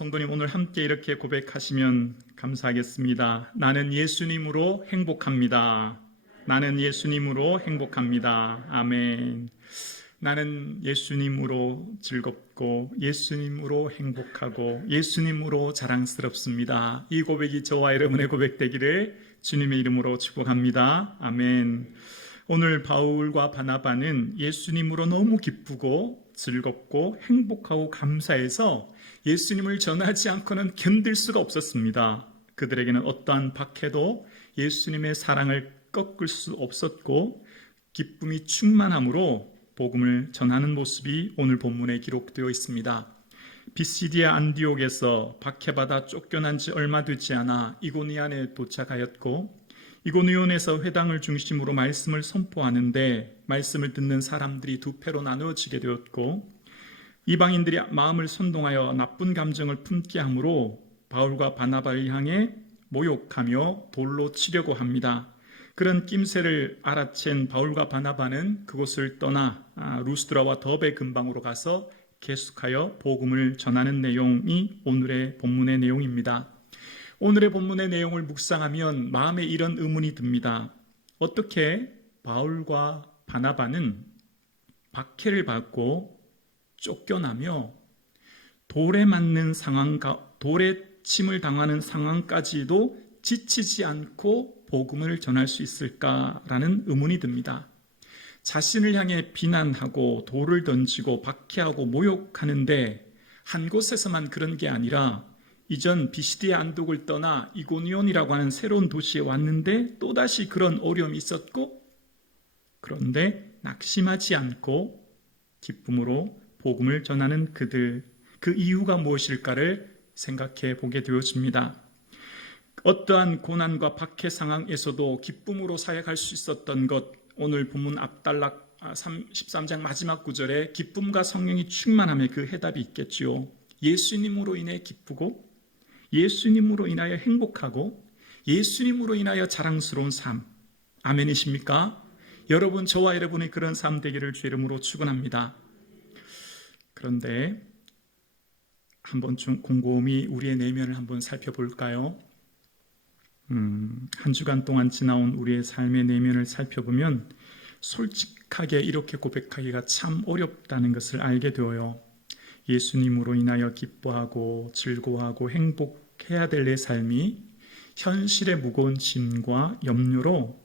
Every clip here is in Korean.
성도님 오늘 함께 이렇게 고백하시면 감사하겠습니다. 나는 예수님으로 행복합니다. 나는 예수님으로 행복합니다. 아멘. 나는 예수님으로 즐겁고 예수님으로 행복하고 예수님으로 자랑스럽습니다. 이 고백이 저와 여러분의 고백 되기를 주님의 이름으로 축복합니다. 아멘. 오늘 바울과 바나바는 예수님으로 너무 기쁘고 즐겁고 행복하고 감사해서 예수님을 전하지 않고는 견딜 수가 없었습니다. 그들에게는 어떠한 박해도 예수님의 사랑을 꺾을 수 없었고 기쁨이 충만함으로 복음을 전하는 모습이 오늘 본문에 기록되어 있습니다. 비시디아 안디옥에서 박해받아 쫓겨난 지 얼마 되지 않아 이고니온에 도착하였고 이고니온에서 회당을 중심으로 말씀을 선포하는데 말씀을 듣는 사람들이 두 패로 나누어지게 되었고 이방인들이 마음을 선동하여 나쁜 감정을 품게 하므로 바울과 바나바를 향해 모욕하며 돌로 치려고 합니다. 그런 낌새를 알아챈 바울과 바나바는 그곳을 떠나 루스드라와 더베 근방으로 가서 계속하여 복음을 전하는 내용이 오늘의 본문의 내용입니다. 오늘의 본문의 내용을 묵상하면 마음에 이런 의문이 듭니다. 어떻게 바울과 바나바는 박해를 받고 쫓겨나며 돌에 맞는 돌에 침을 당하는 상황까지도 지치지 않고 복음을 전할 수 있을까라는 의문이 듭니다. 자신을 향해 비난하고 돌을 던지고 박해하고 모욕하는데 한 곳에서만 그런 게 아니라 이전 비시디아 안독을 떠나 이고니온이라고 하는 새로운 도시에 왔는데 또다시 그런 어려움이 있었고 그런데 낙심하지 않고 기쁨으로 복음을 전하는 그들, 그 이유가 무엇일까를 생각해 보게 되어집니다. 어떠한 고난과 박해 상황에서도 기쁨으로 사역할 수 있었던 것, 오늘 본문 앞단락 13장 마지막 구절에 기쁨과 성령이 충만함의 그 해답이 있겠지요. 예수님으로 인해 기쁘고 예수님으로 인하여 행복하고 예수님으로 인하여 자랑스러운 삶. 아멘이십니까? 여러분, 저와 여러분의 그런 삶 되기를 주 이름으로 축원합니다. 그런데 한번 좀 곰곰이 우리의 내면을 한번 살펴볼까요? 한 주간 동안 지나온 우리의 삶의 내면을 살펴보면 솔직하게 이렇게 고백하기가 참 어렵다는 것을 알게 되어요. 예수님으로 인하여 기뻐하고 즐거워하고 행복해야 될 내 삶이 현실의 무거운 짐과 염려로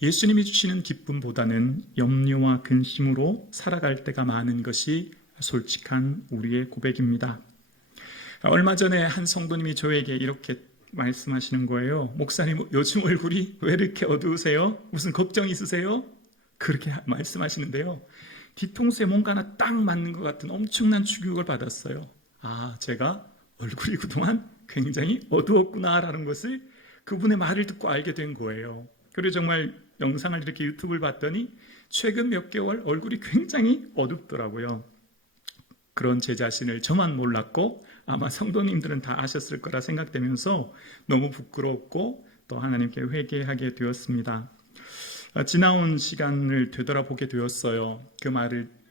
예수님이 주시는 기쁨보다는 염려와 근심으로 살아갈 때가 많은 것이 솔직한 우리의 고백입니다. 얼마 전에 한 성도님이 저에게 이렇게 말씀하시는 거예요. 목사님, 요즘 얼굴이 왜 이렇게 어두우세요? 무슨 걱정 있으세요? 그렇게 말씀하시는데요. 뒤통수에 뭔가 하나 딱 맞는 것 같은 엄청난 충격을 받았어요. 제가 얼굴이 그동안 굉장히 어두웠구나라는 것을 그분의 말을 듣고 알게 된 거예요. 그리고 정말 영상을 이렇게 유튜브를 봤더니 최근 몇 개월 얼굴이 굉장히 어둡더라고요. 그런 제 자신을 저만 몰랐고 아마 성도님들은 다 아셨을 거라 생각되면서 너무 부끄럽고 또 하나님께 회개하게 되었습니다. 지나온 시간을 되돌아보게 되었어요.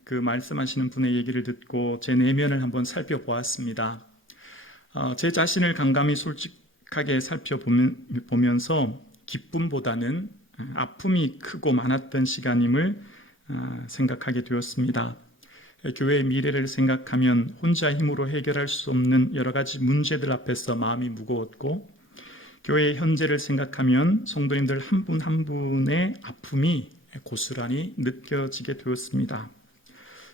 그 말씀하시는 분의 얘기를 듣고 제 내면을 한번 살펴보았습니다. 제 자신을 간감히 솔직하게 살펴보면서 기쁨보다는 아픔이 크고 많았던 시간임을 생각하게 되었습니다. 교회의 미래를 생각하면 혼자 힘으로 해결할 수 없는 여러 가지 문제들 앞에서 마음이 무거웠고 교회의 현재를 생각하면 성도님들 한 분 한 분의 아픔이 고스란히 느껴지게 되었습니다.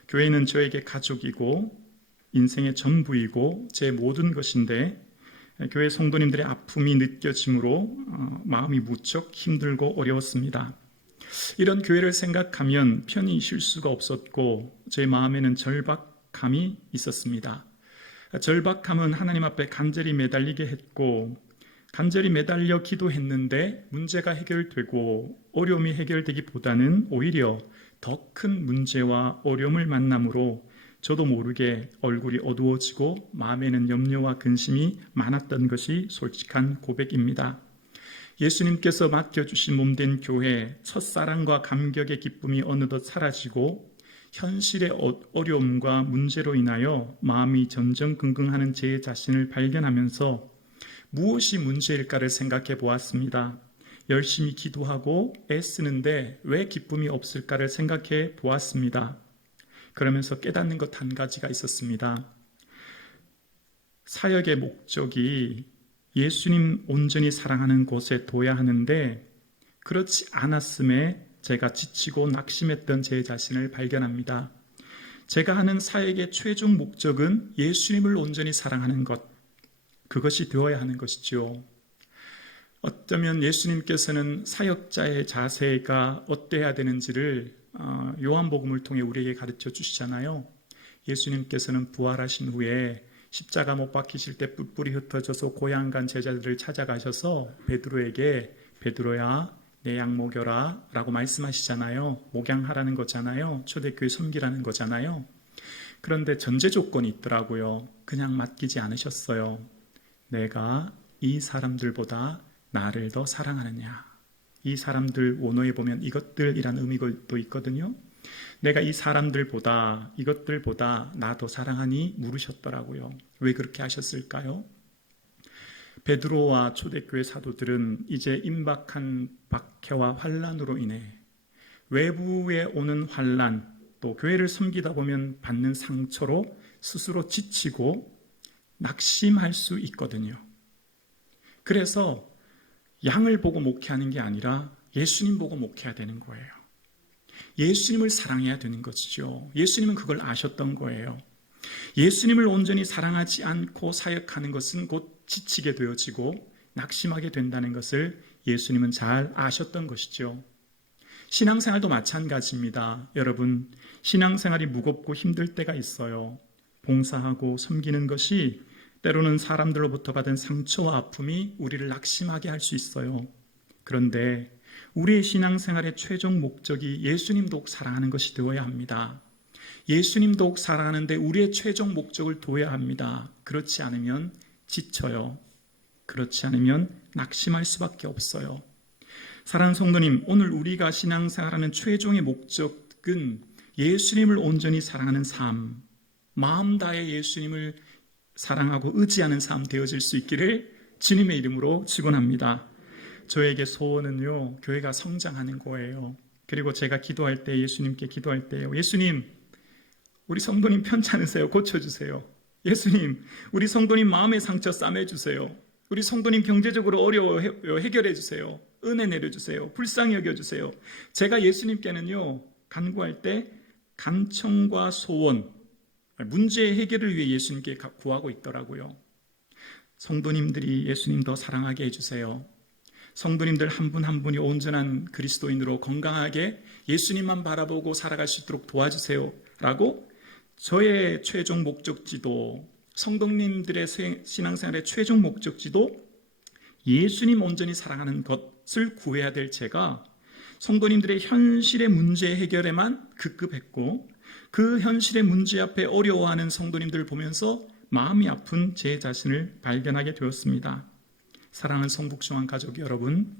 교회는 저에게 가족이고 인생의 전부이고 제 모든 것인데 교회 성도님들의 아픔이 느껴지므로 마음이 무척 힘들고 어려웠습니다. 이런 교회를 생각하면 편히 쉴 수가 없었고 제 마음에는 절박함이 있었습니다. 절박함은 하나님 앞에 간절히 매달리게 했고 간절히 매달려 기도했는데 문제가 해결되고 어려움이 해결되기보다는 오히려 더 큰 문제와 어려움을 만남으로 저도 모르게 얼굴이 어두워지고 마음에는 염려와 근심이 많았던 것이 솔직한 고백입니다. 예수님께서 맡겨주신 몸된 교회, 첫사랑과 감격의 기쁨이 어느덧 사라지고 현실의 어려움과 문제로 인하여 마음이 전전긍긍하는 제 자신을 발견하면서 무엇이 문제일까를 생각해 보았습니다. 열심히 기도하고 애쓰는데 왜 기쁨이 없을까를 생각해 보았습니다. 그러면서 깨닫는 것 한 가지가 있었습니다. 사역의 목적이 예수님 온전히 사랑하는 곳에 둬야 하는데 그렇지 않았음에 제가 지치고 낙심했던 제 자신을 발견합니다. 제가 하는 사역의 최종 목적은 예수님을 온전히 사랑하는 것, 그것이 되어야 하는 것이죠. 어쩌면 예수님께서는 사역자의 자세가 어때야 되는지를 요한복음을 통해 우리에게 가르쳐 주시잖아요. 예수님께서는 부활하신 후에 십자가 못 박히실 때 뿔뿔이 흩어져서 고향 간 제자들을 찾아가셔서 베드로에게 베드로야 내 양 먹여라 라고 말씀하시잖아요. 목양하라는 거잖아요. 초대교회 섬기라는 거잖아요. 그런데 전제 조건이 있더라고요. 그냥 맡기지 않으셨어요. 내가 이 사람들보다 나를 더 사랑하느냐. 이 사람들 원어에 보면 이것들이라는 의미가 또 있거든요. 내가 이 사람들보다 이것들보다 나 더 사랑하니 물으셨더라고요. 왜 그렇게 하셨을까요? 베드로와 초대교회 사도들은 이제 임박한 박해와 환란으로 인해 외부에 오는 환란, 또 교회를 섬기다 보면 받는 상처로 스스로 지치고 낙심할 수 있거든요. 그래서 양을 보고 목회하는 게 아니라 예수님 보고 목회해야 되는 거예요. 예수님을 사랑해야 되는 것이죠. 예수님은 그걸 아셨던 거예요. 예수님을 온전히 사랑하지 않고 사역하는 것은 곧 지치게 되어지고 낙심하게 된다는 것을 예수님은 잘 아셨던 것이죠. 신앙생활도 마찬가지입니다. 여러분, 신앙생활이 무겁고 힘들 때가 있어요. 봉사하고 섬기는 것이 때로는 사람들로부터 받은 상처와 아픔이 우리를 낙심하게 할 수 있어요. 그런데 우리의 신앙생활의 최종 목적이 예수님 더욱 사랑하는 것이 되어야 합니다. 예수님 더욱 사랑하는데 우리의 최종 목적을 둬야 합니다. 그렇지 않으면 지쳐요. 그렇지 않으면 낙심할 수밖에 없어요. 사랑하는 성도님, 오늘 우리가 신앙생활하는 최종의 목적은 예수님을 온전히 사랑하는 삶, 마음 다해 예수님을 사랑하고 의지하는 삶 되어질 수 있기를 주님의 이름으로 축원합니다. 저에게 소원은요, 교회가 성장하는 거예요. 그리고 제가 기도할 때, 예수님께 기도할 때요, 예수님, 우리 성도님 편찮으세요? 고쳐주세요. 예수님, 우리 성도님 마음의 상처 싸매주세요. 우리 성도님 경제적으로 어려워요. 해결해주세요. 은혜 내려주세요. 불쌍히 여겨주세요. 제가 예수님께는요, 간구할 때 간청과 소원, 문제의 해결을 위해 예수님께 구하고 있더라고요. 성도님들이 예수님 더 사랑하게 해주세요. 성도님들 한 분 한 분이 온전한 그리스도인으로 건강하게 예수님만 바라보고 살아갈 수 있도록 도와주세요. 라고 저의 최종 목적지도, 성도님들의 신앙생활의 최종 목적지도 예수님 온전히 사랑하는 것을 구해야 될 제가 성도님들의 현실의 문제 해결에만 급급했고 그 현실의 문제 앞에 어려워하는 성도님들을 보면서 마음이 아픈 제 자신을 발견하게 되었습니다. 사랑하는 성북중앙 가족 여러분,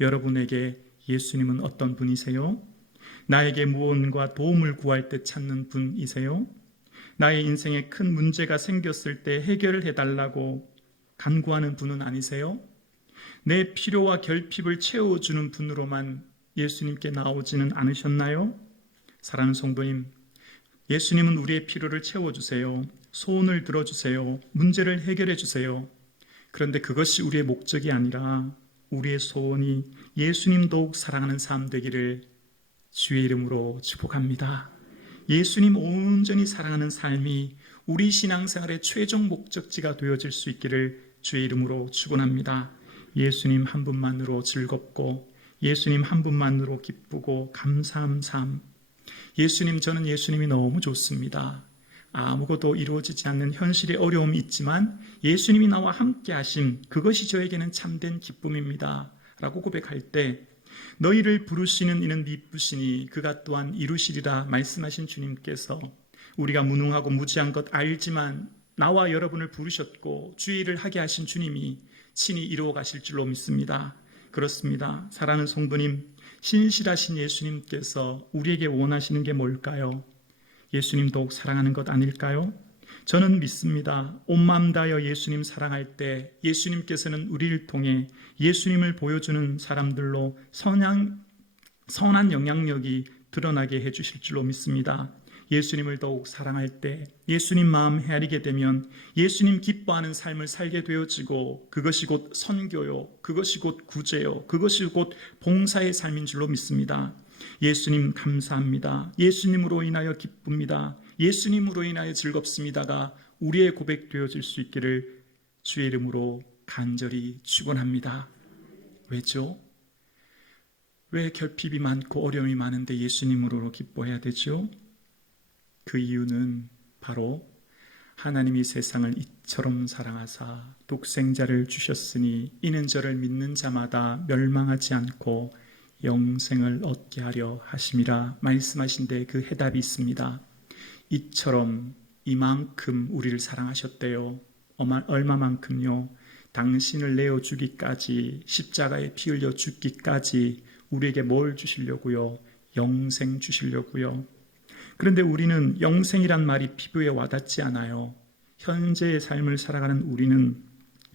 여러분에게 예수님은 어떤 분이세요? 나에게 무언가 도움을 구할 때 찾는 분이세요? 나의 인생에 큰 문제가 생겼을 때 해결을 해달라고 간구하는 분은 아니세요? 내 필요와 결핍을 채워주는 분으로만 예수님께 나오지는 않으셨나요? 사랑하는 성도님, 예수님은 우리의 필요를 채워주세요. 소원을 들어주세요. 문제를 해결해 주세요. 그런데 그것이 우리의 목적이 아니라 우리의 소원이 예수님 더욱 사랑하는 삶 되기를 주의 이름으로 축복합니다. 예수님 온전히 사랑하는 삶이 우리 신앙생활의 최종 목적지가 되어질 수 있기를 주의 이름으로 축원합니다. 예수님 한 분만으로 즐겁고 예수님 한 분만으로 기쁘고 감사한 삶. 예수님, 저는 예수님이 너무 좋습니다. 아무것도 이루어지지 않는 현실의 어려움이 있지만 예수님이 나와 함께 하심, 그것이 저에게는 참된 기쁨입니다. 라고 고백할 때 너희를 부르시는 이는 미쁘시니 그가 또한 이루시리라 말씀하신 주님께서 우리가 무능하고 무지한 것 알지만 나와 여러분을 부르셨고 주의 일을 하게 하신 주님이 친히 이루어 가실 줄로 믿습니다. 그렇습니다. 사랑하는 성도님, 신실하신 예수님께서 우리에게 원하시는 게 뭘까요? 예수님 더욱 사랑하는 것 아닐까요? 저는 믿습니다. 온 마음 다하여 예수님 사랑할 때 예수님께서는 우리를 통해 예수님을 보여주는 사람들로 선한 영향력이 드러나게 해주실 줄로 믿습니다. 예수님을 더욱 사랑할 때, 예수님 마음 헤아리게 되면 예수님 기뻐하는 삶을 살게 되어지고, 그것이 곧 선교요, 그것이 곧 구제요, 그것이 곧 봉사의 삶인 줄로 믿습니다. 예수님 감사합니다. 예수님으로 인하여 기쁩니다. 예수님으로 인하여 즐겁습니다가 우리의 고백되어질 수 있기를 주의 이름으로 간절히 축원합니다. 왜죠? 왜 결핍이 많고 어려움이 많은데 예수님으로 기뻐해야 되죠? 그 이유는 바로 하나님이 세상을 이처럼 사랑하사 독생자를 주셨으니 이는 저를 믿는 자마다 멸망하지 않고 영생을 얻게 하려 하심이라 말씀하신 데 그 해답이 있습니다. 이처럼 이만큼 우리를 사랑하셨대요. 얼마만큼요? 당신을 내어주기까지, 십자가에 피 흘려 죽기까지 우리에게 뭘 주시려고요? 영생 주시려고요. 그런데 우리는 영생이란 말이 피부에 와닿지 않아요. 현재의 삶을 살아가는 우리는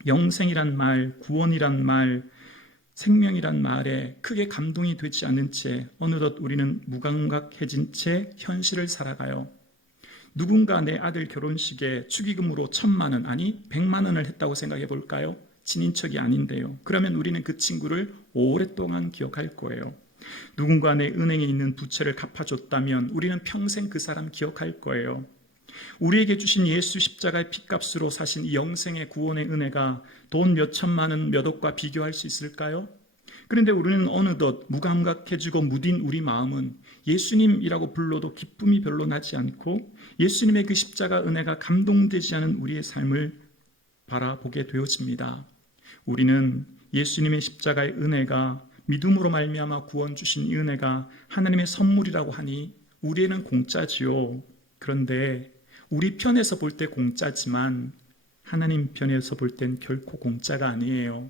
영생이란 말, 구원이란 말, 생명이란 말에 크게 감동이 되지 않은 채 어느덧 우리는 무감각해진 채 현실을 살아가요. 누군가 내 아들 결혼식에 축의금으로 1,000만 원, 아니 100만 원을 했다고 생각해 볼까요? 친인척이 아닌데요. 그러면 우리는 그 친구를 오랫동안 기억할 거예요. 누군가 내 은행에 있는 부채를 갚아줬다면 우리는 평생 그 사람 기억할 거예요. 우리에게 주신 예수 십자가의 핏값으로 사신 이 영생의 구원의 은혜가 돈 몇 천만 원, 몇 억과 비교할 수 있을까요? 그런데 우리는 어느덧 무감각해지고 무딘 우리 마음은 예수님이라고 불러도 기쁨이 별로 나지 않고 예수님의 그 십자가 은혜가 감동되지 않은 우리의 삶을 바라보게 되어집니다. 우리는 예수님의 십자가의 은혜가 믿음으로 말미암아 구원 주신 이 은혜가 하나님의 선물이라고 하니 우리에는 공짜지요. 그런데 우리 편에서 볼 때 공짜지만 하나님 편에서 볼 땐 결코 공짜가 아니에요.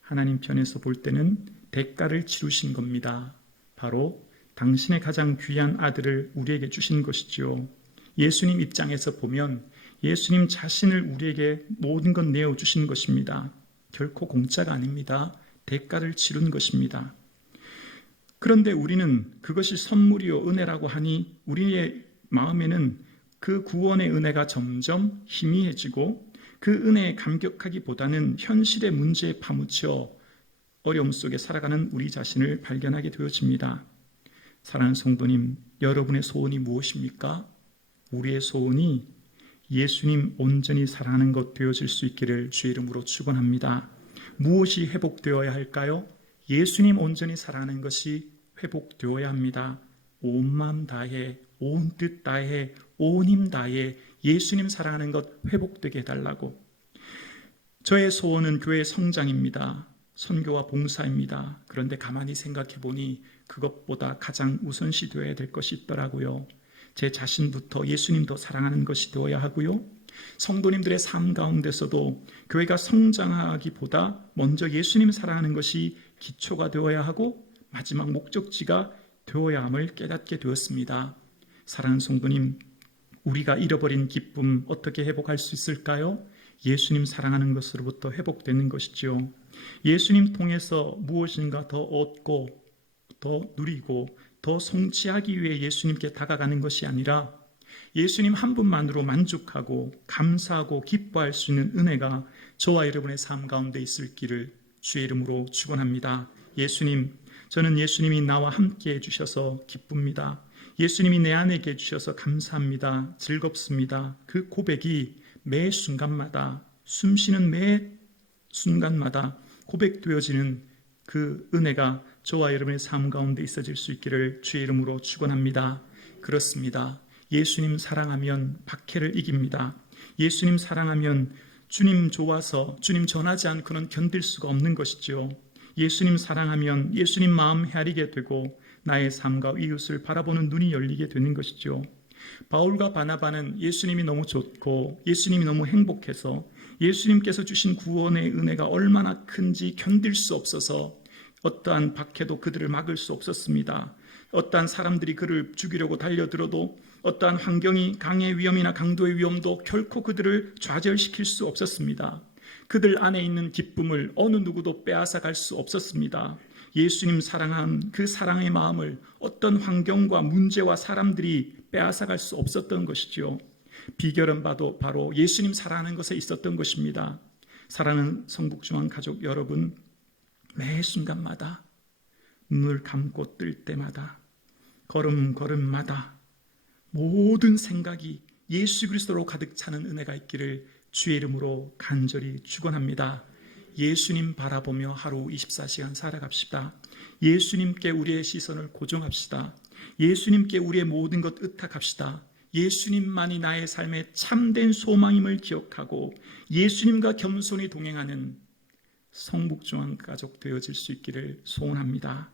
하나님 편에서 볼 때는 대가를 치르신 겁니다. 바로 당신의 가장 귀한 아들을 우리에게 주신 것이죠. 예수님 입장에서 보면 예수님 자신을 우리에게 모든 것 내어주신 것입니다. 결코 공짜가 아닙니다. 대가를 치른 것입니다. 그런데 우리는 그것이 선물이요 은혜라고 하니 우리의 마음에는 그 구원의 은혜가 점점 희미해지고 그 은혜에 감격하기보다는 현실의 문제에 파묻혀 어려움 속에 살아가는 우리 자신을 발견하게 되어집니다. 사랑하는 성도님, 여러분의 소원이 무엇입니까? 우리의 소원이 예수님 온전히 사랑하는 것 되어질 수 있기를 주의 이름으로 축원합니다. 무엇이 회복되어야 할까요? 예수님 온전히 사랑하는 것이 회복되어야 합니다. 온 마음 다해, 온 뜻 다해, 온 힘 다해 예수님 사랑하는 것 회복되게 해달라고. 저의 소원은 교회 성장입니다. 선교와 봉사입니다. 그런데 가만히 생각해 보니 그것보다 가장 우선시 되어야 될 것이 있더라고요. 제 자신부터 예수님 더 사랑하는 것이 되어야 하고요. 성도님들의 삶 가운데서도 교회가 성장하기보다 먼저 예수님 사랑하는 것이 기초가 되어야 하고 마지막 목적지가 되어야 함을 깨닫게 되었습니다. 사랑하는 성도님, 우리가 잃어버린 기쁨 어떻게 회복할 수 있을까요? 예수님 사랑하는 것으로부터 회복되는 것이죠. 예수님 통해서 무엇인가 더 얻고 더 누리고 더 성취하기 위해 예수님께 다가가는 것이 아니라 예수님 한 분만으로 만족하고 감사하고 기뻐할 수 있는 은혜가 저와 여러분의 삶 가운데 있을 길을 주의 이름으로 축원합니다. 예수님, 저는 예수님이 나와 함께 해주셔서 기쁩니다. 예수님이 내 안에 계해 주셔서 감사합니다. 즐겁습니다. 그 고백이 매 순간마다, 숨쉬는 매 순간마다 고백되어지는 그 은혜가 저와 여러분의 삶 가운데 있어질 수 있기를 주의 이름으로 축원합니다. 그렇습니다. 예수님 사랑하면 박해를 이깁니다. 예수님 사랑하면 주님 좋아서 주님 전하지 않고는 견딜 수가 없는 것이죠. 예수님 사랑하면 예수님 마음 헤아리게 되고 나의 삶과 이웃을 바라보는 눈이 열리게 되는 것이죠. 바울과 바나바는 예수님이 너무 좋고 예수님이 너무 행복해서 예수님께서 주신 구원의 은혜가 얼마나 큰지 견딜 수 없어서 어떠한 박해도 그들을 막을 수 없었습니다. 어떠한 사람들이 그를 죽이려고 달려들어도 어떠한 환경이 강의 위험이나 강도의 위험도 결코 그들을 좌절시킬 수 없었습니다. 그들 안에 있는 기쁨을 어느 누구도 빼앗아 갈 수 없었습니다. 예수님 사랑한 그 사랑의 마음을 어떤 환경과 문제와 사람들이 빼앗아 갈 수 없었던 것이죠. 비결은 바로 예수님 사랑하는 것에 있었던 것입니다. 사랑하는 성북중앙 가족 여러분, 매 순간마다 눈을 감고 뜰 때마다 걸음걸음마다 모든 생각이 예수 그리스도로 가득 차는 은혜가 있기를 주의 이름으로 간절히 축원합니다. 예수님 바라보며 하루 24시간 살아갑시다. 예수님께 우리의 시선을 고정합시다. 예수님께 우리의 모든 것 의탁합시다. 예수님만이 나의 삶의 참된 소망임을 기억하고 예수님과 겸손히 동행하는 성북중앙 가족 되어질 수 있기를 소원합니다.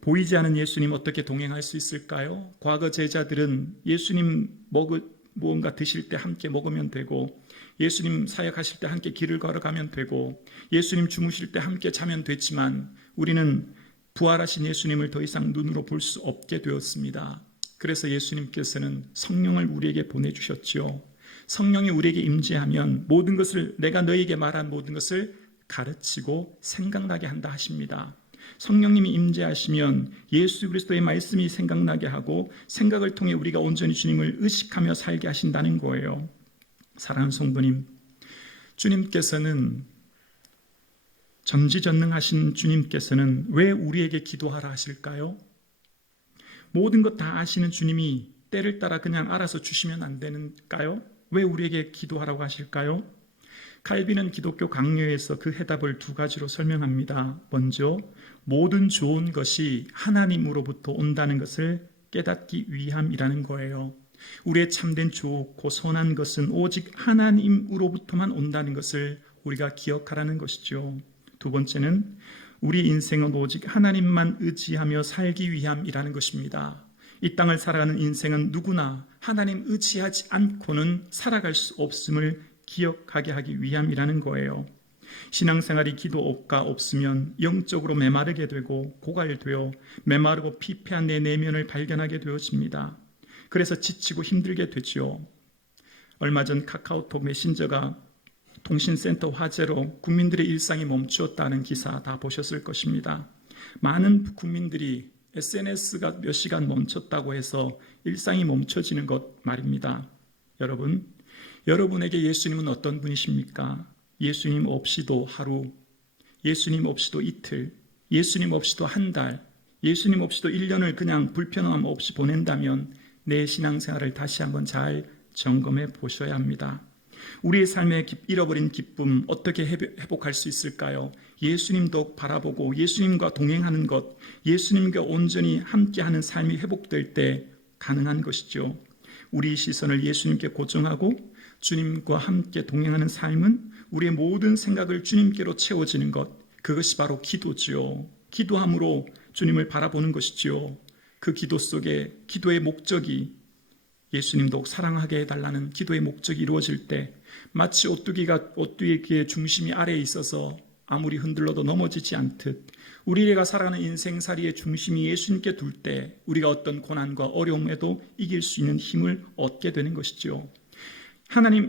보이지 않은 예수님 어떻게 동행할 수 있을까요? 과거 제자들은 예수님 무언가 드실 때 함께 먹으면 되고, 예수님 사역하실 때 함께 길을 걸어가면 되고, 예수님 주무실 때 함께 자면 됐지만 우리는 부활하신 예수님을 더 이상 눈으로 볼 수 없게 되었습니다. 그래서 예수님께서는 성령을 우리에게 보내주셨지요. 성령이 우리에게 임재하면 모든 것을, 내가 너에게 말한 모든 것을 가르치고 생각나게 한다 하십니다. 성령님이 임재하시면 예수 그리스도의 말씀이 생각나게 하고 생각을 통해 우리가 온전히 주님을 의식하며 살게 하신다는 거예요. 사랑하는 성도님, 주님께서는, 전지전능하신 주님께서는 왜 우리에게 기도하라 하실까요? 모든 것 다 아시는 주님이 때를 따라 그냥 알아서 주시면 안 되는가요? 왜 우리에게 기도하라고 하실까요? 칼빈은 기독교 강요에서 그 해답을 두 가지로 설명합니다. 먼저, 모든 좋은 것이 하나님으로부터 온다는 것을 깨닫기 위함이라는 거예요. 우리의 참된 좋고 선한 것은 오직 하나님으로부터만 온다는 것을 우리가 기억하라는 것이죠. 두 번째는, 우리 인생은 오직 하나님만 의지하며 살기 위함이라는 것입니다. 이 땅을 살아가는 인생은 누구나 하나님 의지하지 않고는 살아갈 수 없음을 기억하게 하기 위함이라는 거예요. 신앙생활이 기도가 없으면 영적으로 메마르게 되고 고갈되어 메마르고 피폐한 내 내면을 발견하게 되어집니다. 그래서 지치고 힘들게 되지요. 얼마 전 카카오톡 메신저가 통신센터 화재로 국민들의 일상이 멈추었다는 기사 다 보셨을 것입니다. 많은 국민들이 SNS가 몇 시간 멈췄다고 해서 일상이 멈춰지는 것 말입니다. 여러분, 여러분에게 예수님은 어떤 분이십니까? 예수님 없이도 하루, 예수님 없이도 이틀, 예수님 없이도 한 달, 예수님 없이도 1년을 그냥 불편함 없이 보낸다면 내 신앙생활을 다시 한번 잘 점검해 보셔야 합니다. 우리의 삶에 잃어버린 기쁨 어떻게 회복할 수 있을까요? 예수님도 바라보고 예수님과 동행하는 것, 예수님과 온전히 함께하는 삶이 회복될 때 가능한 것이죠. 우리 시선을 예수님께 고정하고 주님과 함께 동행하는 삶은 우리의 모든 생각을 주님께로 채워지는 것, 그것이 바로 기도지요. 기도함으로 주님을 바라보는 것이지요. 그 기도 속에 기도의 목적이, 예수님도 사랑하게 해달라는 기도의 목적이 이루어질 때 마치 오뚜기의 중심이 아래에 있어서 아무리 흔들러도 넘어지지 않듯 우리가 살아가는 인생살이의 중심이 예수님께 둘 때 우리가 어떤 고난과 어려움에도 이길 수 있는 힘을 얻게 되는 것이죠.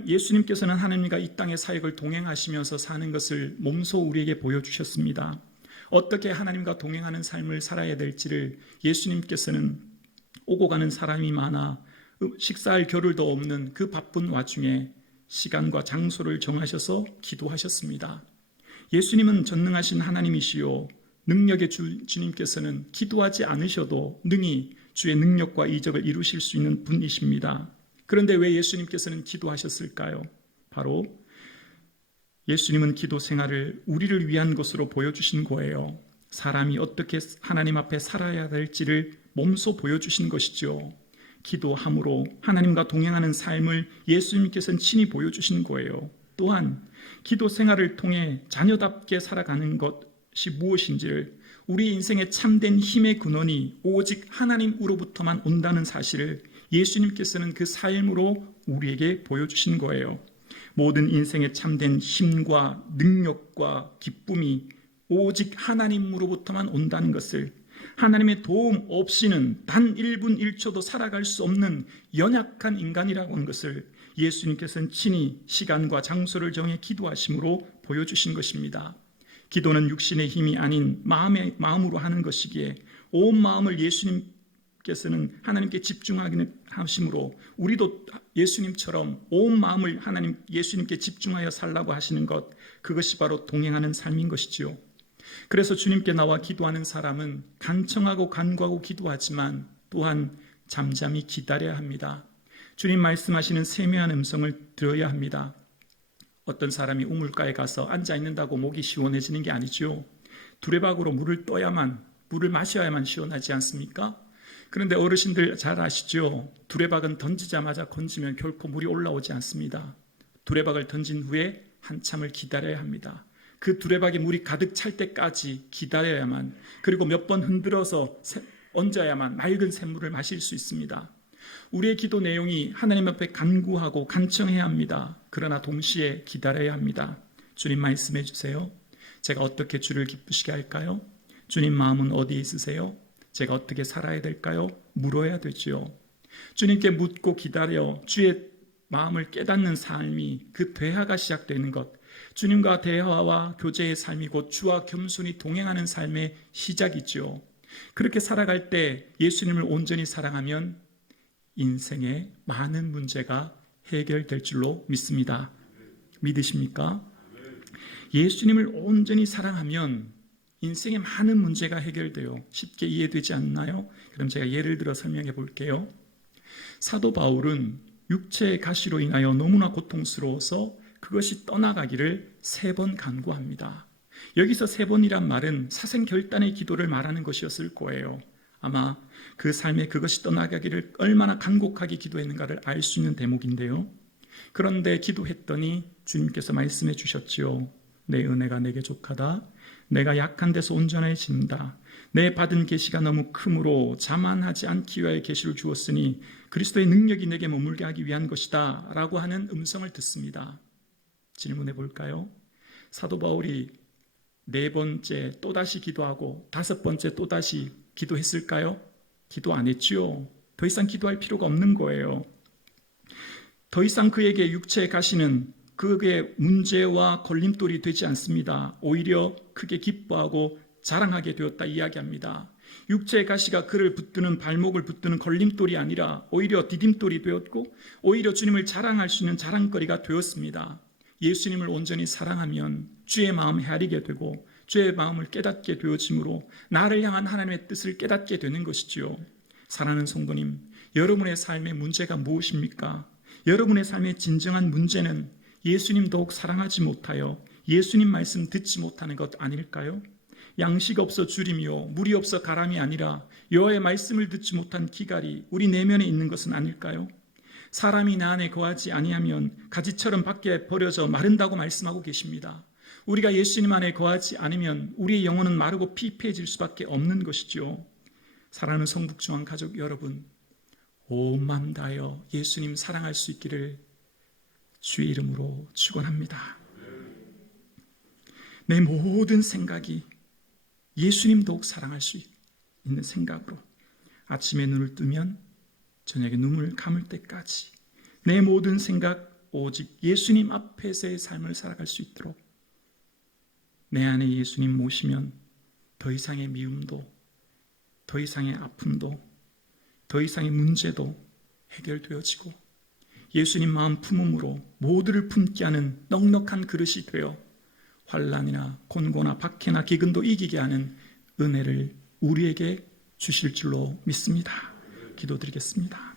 예수님께서는 하나님과 이 땅의 사역을 동행하시면서 사는 것을 몸소 우리에게 보여주셨습니다. 어떻게 하나님과 동행하는 삶을 살아야 될지를 예수님께서는 오고 가는 사람이 많아 식사할 겨를도 없는 그 바쁜 와중에 시간과 장소를 정하셔서 기도하셨습니다. 예수님은 전능하신 하나님이시요 능력의 주님께서는 기도하지 않으셔도 능히 주의 능력과 이적을 이루실 수 있는 분이십니다. 그런데 왜 예수님께서는 기도하셨을까요? 바로 예수님은 기도 생활을 우리를 위한 것으로 보여주신 거예요. 사람이 어떻게 하나님 앞에 살아야 될지를 몸소 보여주신 것이죠. 기도함으로 하나님과 동행하는 삶을 예수님께서는 친히 보여주신 거예요. 또한 기도 생활을 통해 자녀답게 살아가는 것이 무엇인지를, 우리 인생의 참된 힘의 근원이 오직 하나님으로부터만 온다는 사실을 예수님께서는 그 삶으로 우리에게 보여주신 거예요. 모든 인생의 참된 힘과 능력과 기쁨이 오직 하나님으로부터만 온다는 것을, 하나님의 도움 없이는 단 1분 1초도 살아갈 수 없는 연약한 인간이라고 하는 것을 예수님께서는 친히 시간과 장소를 정해 기도하심으로 보여주신 것입니다. 기도는 육신의 힘이 아닌 마음으로 하는 것이기에 온 마음을 예수님께서는 하나님께 집중하심으로 우리도 예수님처럼 온 마음을 예수님께 집중하여 살라고 하시는 것, 그것이 바로 동행하는 삶인 것이지요. 그래서 주님께 나와 기도하는 사람은 간청하고 간구하고 기도하지만 또한 잠잠히 기다려야 합니다. 주님 말씀하시는 세미한 음성을 들어야 합니다. 어떤 사람이 우물가에 가서 앉아있는다고 목이 시원해지는 게 아니죠. 두레박으로 물을 마셔야만 시원하지 않습니까? 그런데 어르신들 잘 아시죠? 두레박은 던지자마자 건지면 결코 물이 올라오지 않습니다. 두레박을 던진 후에 한참을 기다려야 합니다. 그 두레박에 물이 가득 찰 때까지 기다려야만, 그리고 몇 번 흔들어서 얹어야만 맑은 샘물을 마실 수 있습니다. 우리의 기도 내용이 하나님 앞에 간구하고 간청해야 합니다. 그러나 동시에 기다려야 합니다. 주님 말씀해 주세요. 제가 어떻게 주를 기쁘시게 할까요? 주님 마음은 어디에 있으세요? 제가 어떻게 살아야 될까요? 물어야 되지요. 주님께 묻고 기다려 주의 마음을 깨닫는 삶이, 그 대화가 시작되는 것, 주님과 대화와 교제의 삶이 곧 주와 겸손히 동행하는 삶의 시작이죠. 그렇게 살아갈 때 예수님을 온전히 사랑하면 인생의 많은 문제가 해결될 줄로 믿습니다. 믿으십니까? 예수님을 온전히 사랑하면 인생의 많은 문제가 해결돼요. 쉽게 이해되지 않나요? 그럼 제가 예를 들어 설명해 볼게요. 사도 바울은 육체의 가시로 인하여 너무나 고통스러워서 그것이 떠나가기를 3번 간구합니다. 여기서 3번이란 말은 사생결단의 기도를 말하는 것이었을 거예요. 아마 그 삶에 그것이 떠나가기를 얼마나 간곡하게 기도했는가를 알 수 있는 대목인데요. 그런데 기도했더니 주님께서 말씀해 주셨지요. 내 은혜가 내게 족하다. 내가 약한 데서 온전해진다. 내 받은 계시가 너무 크므로 자만하지 않기 위하여 계시를 주었으니 그리스도의 능력이 내게 머물게 하기 위한 것이다 라고 하는 음성을 듣습니다. 질문해 볼까요? 사도 바울이 4번째 또다시 기도하고 5번째 또다시 기도했을까요? 기도 안 했지요. 더 이상 기도할 필요가 없는 거예요. 더 이상 그에게 육체의 가시는 그의 문제와 걸림돌이 되지 않습니다. 오히려 크게 기뻐하고 자랑하게 되었다 이야기합니다. 육체의 가시가 그를 붙드는, 발목을 붙드는 걸림돌이 아니라 오히려 디딤돌이 되었고 오히려 주님을 자랑할 수 있는 자랑거리가 되었습니다. 예수님을 온전히 사랑하면 주의 마음 헤아리게 되고 주의 마음을 깨닫게 되어지므로 나를 향한 하나님의 뜻을 깨닫게 되는 것이지요. 사랑하는 성도님, 여러분의 삶의 문제가 무엇입니까? 여러분의 삶의 진정한 문제는 예수님 더욱 사랑하지 못하여 예수님 말씀 듣지 못하는 것 아닐까요? 양식 없어 주림이요 물이 없어 가람이 아니라 여호와의 말씀을 듣지 못한 기갈이 우리 내면에 있는 것은 아닐까요? 사람이 나 안에 거하지 아니하면 가지처럼 밖에 버려져 마른다고 말씀하고 계십니다. 우리가 예수님 안에 거하지 않으면 우리의 영혼은 마르고 피폐해질 수밖에 없는 것이죠. 사랑하는 성북중앙 가족 여러분, 온 마음 다하여 예수님 사랑할 수 있기를 주의 이름으로 축원합니다. 내 모든 생각이 예수님 더욱 사랑할 수 있는 생각으로 아침에 눈을 뜨면 저녁에 눈을 감을 때까지 내 모든 생각 오직 예수님 앞에서의 삶을 살아갈 수 있도록 내 안에 예수님 모시면 더 이상의 미움도, 더 이상의 아픔도, 더 이상의 문제도 해결되어지고 예수님 마음 품음으로 모두를 품게 하는 넉넉한 그릇이 되어 환난이나 곤고나 박해나 기근도 이기게 하는 은혜를 우리에게 주실 줄로 믿습니다. 기도드리겠습니다.